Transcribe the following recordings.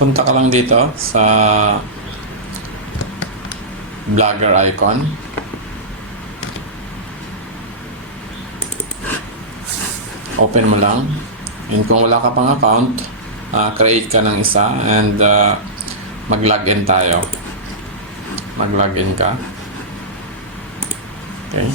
Punta ka lang dito sa vlogger icon. Open mo lang. And kung wala ka pang account, create ka ng isa and mag-login tayo. Mag-login ka. Okay.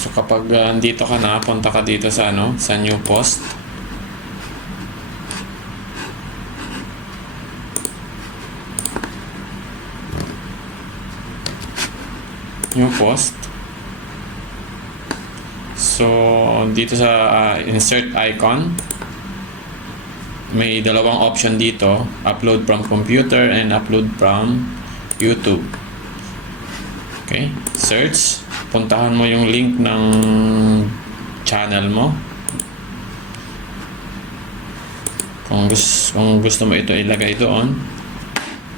So kapag andito ka na, punta ka dito sa sa new post. New post. So dito sa insert icon, may dalawang option dito, upload from computer and upload from YouTube. Okay, search. Puntahan mo yung link ng channel mo. Kung gusto mo ito ilagay doon,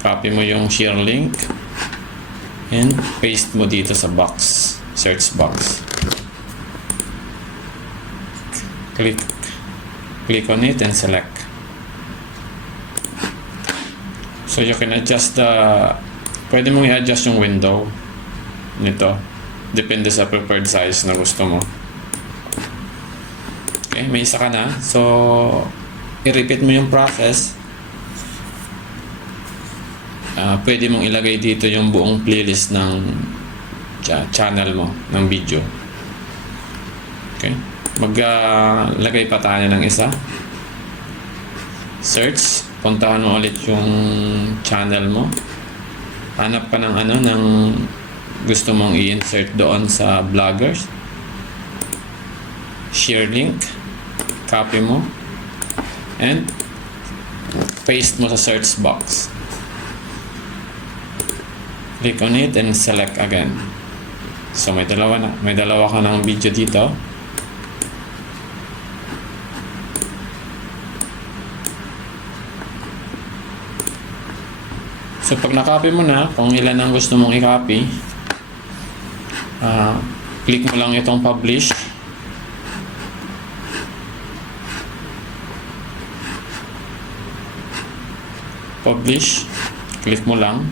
copy mo yung share link and paste mo dito sa box, search box. Click on it and select. So you can adjust pwede mong i-adjust yung window nito. Depende sa preferred size na gusto mo. Okay, may isa ka na. So, i-repeat mo yung process. Pwede mong ilagay dito yung buong playlist ng channel mo, ng video. Okay. Maglagay pa tayo ng isa. Search. Puntahan mo ulit yung channel mo. Hanap ka ng ng gusto mong i-insert doon sa vloggers. Share link. Copy mo. And paste mo sa search box. Click on it and select again. So may dalawa ka ng video dito. So pag na-copy mo na, kung ilan ang gusto mong i-copy, click mo lang itong publish. Publish. Click mo lang.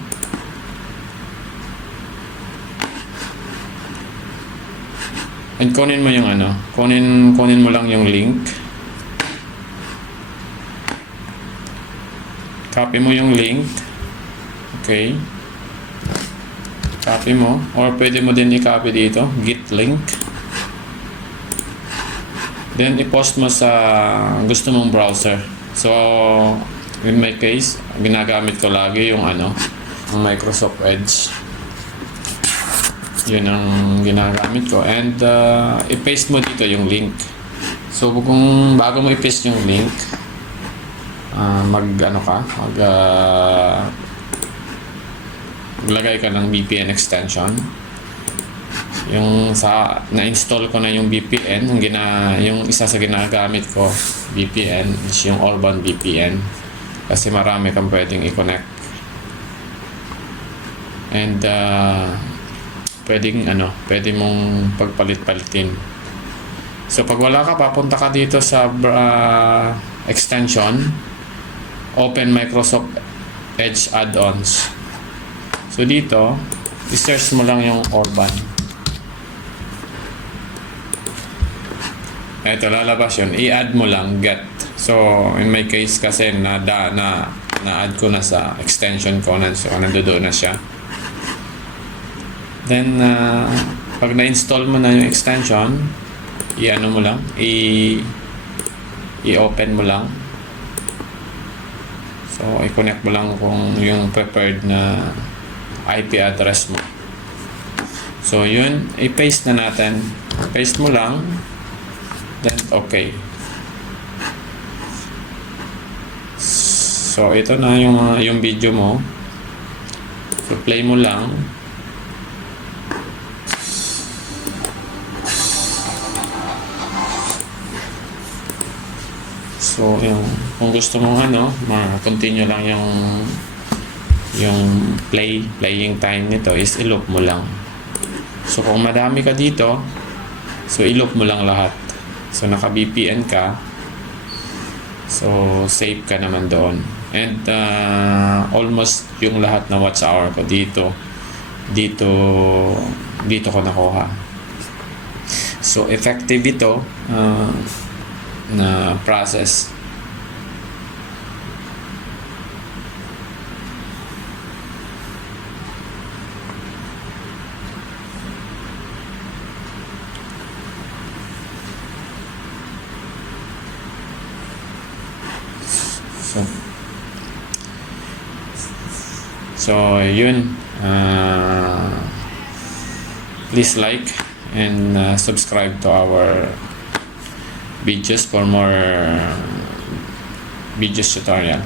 And kunin mo yung kunin mo lang yung link. Copy mo yung link. Okay. Copy mo. Or pwede mo din i-copy dito. Git link. Then, i-post mo sa gusto mong browser. So, in my case, ginagamit ko lagi yung Microsoft Edge. Yun ang ginagamit ko. And, i-paste mo dito yung link. So, kung bago mo i-paste yung link, maglagay ka ng VPN extension. Yung na-install ko na yung VPN, yung isa sa ginagamit ko VPN is yung Orban VPN kasi marami kang pwedeng i-connect. And pwede mong pagpalit-palitin. So pag wala ka, papunta ka dito sa extension, open Microsoft Edge add-ons. So dito, i-search mo lang yung Orban. Ito, lalabas yun. I-add mo lang, get. So, in my case kasi, na-add ko na sa extension ko. So, nandoon na siya. Then, pag na-install mo na yung extension, mo lang, i-open mo lang. So, i-connect mo lang kung yung preferred na IP address mo. So, yun. I-paste na natin. Paste mo lang. Then, okay. So, ito na yung video mo. So, play mo lang. So, kung gusto mong ma-continue lang yung playing time nito is i-loop mo lang. So, kung madami ka dito, so i-loop mo lang lahat. So, naka-VPN ka, so safe ka naman doon. And almost yung lahat na watch hour ko dito ko nakuha. So, effective ito na process. So yun, please like and subscribe to our videos for more videos tutorial.